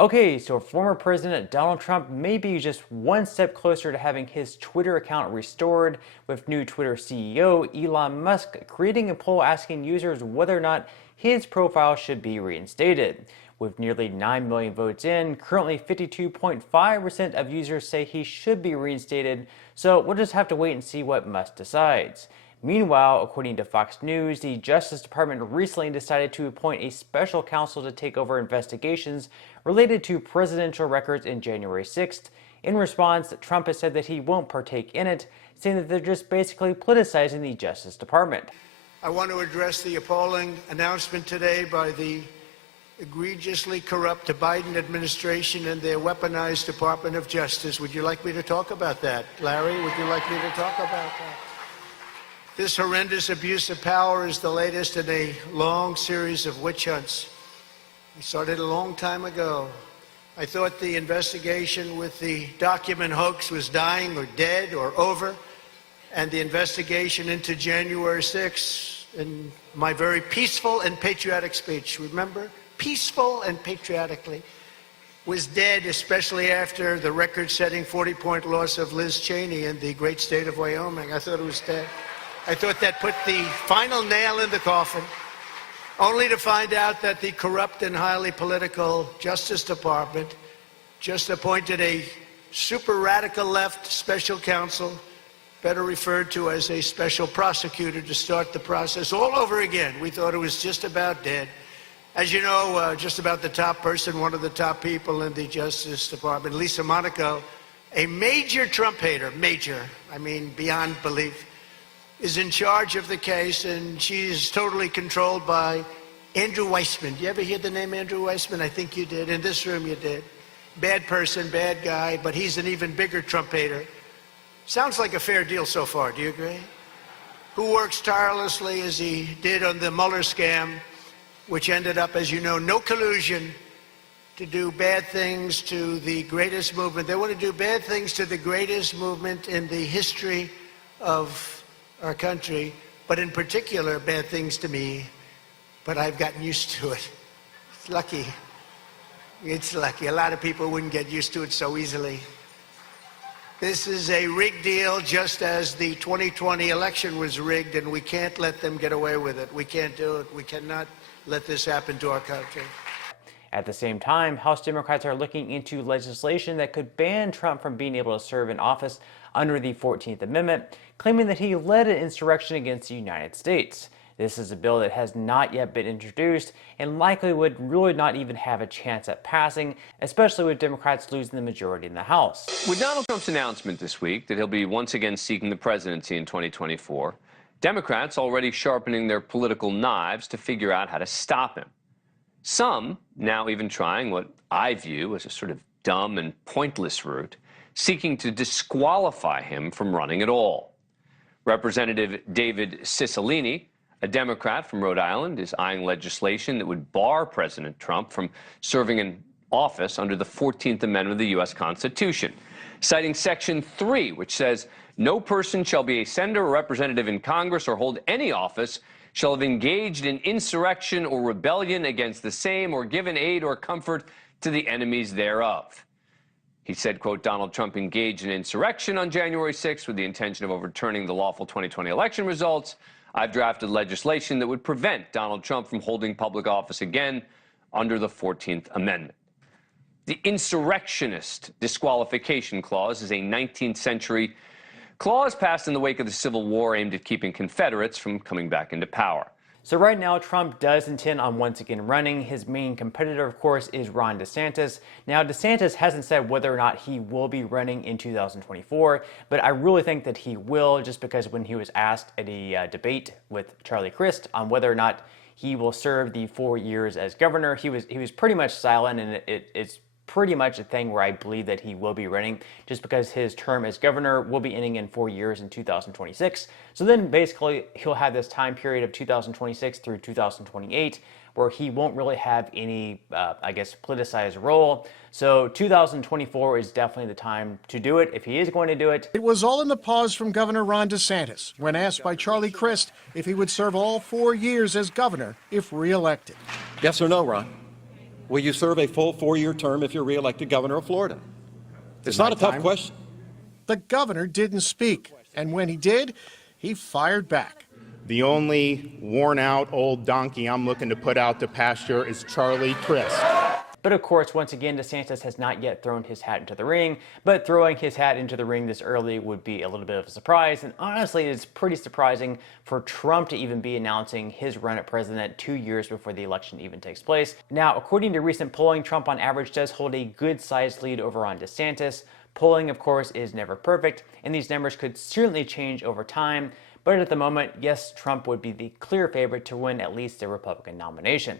Okay, so former President Donald Trump may be just one step closer to having his Twitter account restored, with new Twitter CEO Elon Musk creating a poll asking users whether or not his profile should be reinstated. With nearly 9 million votes in, currently 52.5% of users say he should be reinstated, so we'll just have to wait and see what Musk decides. Meanwhile, according to Fox News, the Justice Department recently decided to appoint a special counsel to take over investigations related to presidential records in January 6th. In response, Trump has said that he won't partake in it, saying that they're just basically politicizing the Justice Department. I want to address the appalling announcement today by the egregiously corrupt Biden administration and their weaponized Department of Justice. Would you like me to talk about that? Larry, would you like me to talk about that? This horrendous abuse of power is the latest in a long series of witch hunts. We started a long time ago. I thought the investigation with the document hoax was dying or dead or over, and the investigation into January 6th, in my very peaceful and patriotic speech, remember? Peaceful and patriotically, was dead, especially after the record-setting 40-point loss of Liz Cheney in the great state of Wyoming. I thought it was dead. I thought that put the final nail in the coffin, only to find out that the corrupt and highly political Justice Department just appointed a super radical left special counsel, better referred to as a special prosecutor, to start the process all over again. We thought it was just about dead. As you know, just about the top person, one of the top people in the Justice Department, Lisa Monaco, a major Trump hater, major, I mean beyond belief, is in charge of the case, and she's totally controlled by Andrew Weissman. You ever hear the name Andrew Weissman? I think you did. In this room you did. Bad person, bad guy, but he's an even bigger Trump hater. Sounds like a fair deal so far, do you agree? Who works tirelessly as he did on the Mueller scam, which ended up, as you know, no collusion, to do bad things to the greatest movement. They want to do bad things to the greatest movement in the history of our country, but in particular, bad things to me. But I've gotten used to it. It's lucky. It's lucky. A lot of people wouldn't get used to it so easily. This is a rigged deal, just as the 2020 election was rigged, and we can't let them get away with it. We can't do it. We cannot let this happen to our country. At the same time, House Democrats are looking into legislation that could ban Trump from being able to serve in office under the 14th Amendment, claiming that he led an insurrection against the United States. This is a bill that has not yet been introduced and likely would really not even have a chance at passing, especially with Democrats losing the majority in the House. With Donald Trump's announcement this week that he'll be once again seeking the presidency in 2024, Democrats already sharpening their political knives to figure out how to stop him. Some now even trying what I view as a sort of dumb and pointless route, seeking to disqualify him from running at all. Representative David Cicilline, a Democrat from Rhode Island, is eyeing legislation that would bar President Trump from serving in office under the 14th Amendment of the U.S. Constitution, citing Section 3, which says, "No person shall be a senator or representative in Congress or hold any office shall have engaged in insurrection or rebellion against the same or given aid or comfort to the enemies thereof." He said, quote, Donald Trump engaged in insurrection on January 6th with the intention of overturning the lawful 2020 election results. I've drafted legislation that would prevent Donald Trump from holding public office again under the 14th Amendment. The insurrectionist disqualification clause is a 19th century clause passed in the wake of the Civil War aimed at keeping Confederates from coming back into power. So right now, Trump does intend on once again running. His main competitor, of course, is Ron DeSantis. Now, DeSantis hasn't said whether or not he will be running in 2024, but I really think that he will, just because when he was asked at a debate with Charlie Crist on whether or not he will serve the 4 years as governor, he was pretty much silent, and it's pretty much a thing where I believe that he will be running, just because his term as governor will be ending in 4 years in 2026. So then basically he'll have this time period of 2026 through 2028 where he won't really have any, I guess, politicized role. So 2024 is definitely the time to do it if he is going to do it. It was all in the pause from Governor Ron DeSantis when asked by Charlie Crist if he would serve all 4 years as governor if reelected. Yes or no, Ron? Will you serve a full 4-year term if you're reelected governor of Florida? It's not a tough question. The governor didn't speak, and when he did, he fired back. The only worn-out old donkey I'm looking to put out to pasture is Charlie Crist. But of course, once again, DeSantis has not yet thrown his hat into the ring, but throwing his hat into the ring this early would be a little bit of a surprise, and honestly, it's pretty surprising for Trump to even be announcing his run at president 2 years before the election even takes place. Now, according to recent polling, Trump on average does hold a good-sized lead over on DeSantis. Polling, of course, is never perfect, and these numbers could certainly change over time. But at the moment, yes, Trump would be the clear favorite to win at least the Republican nomination.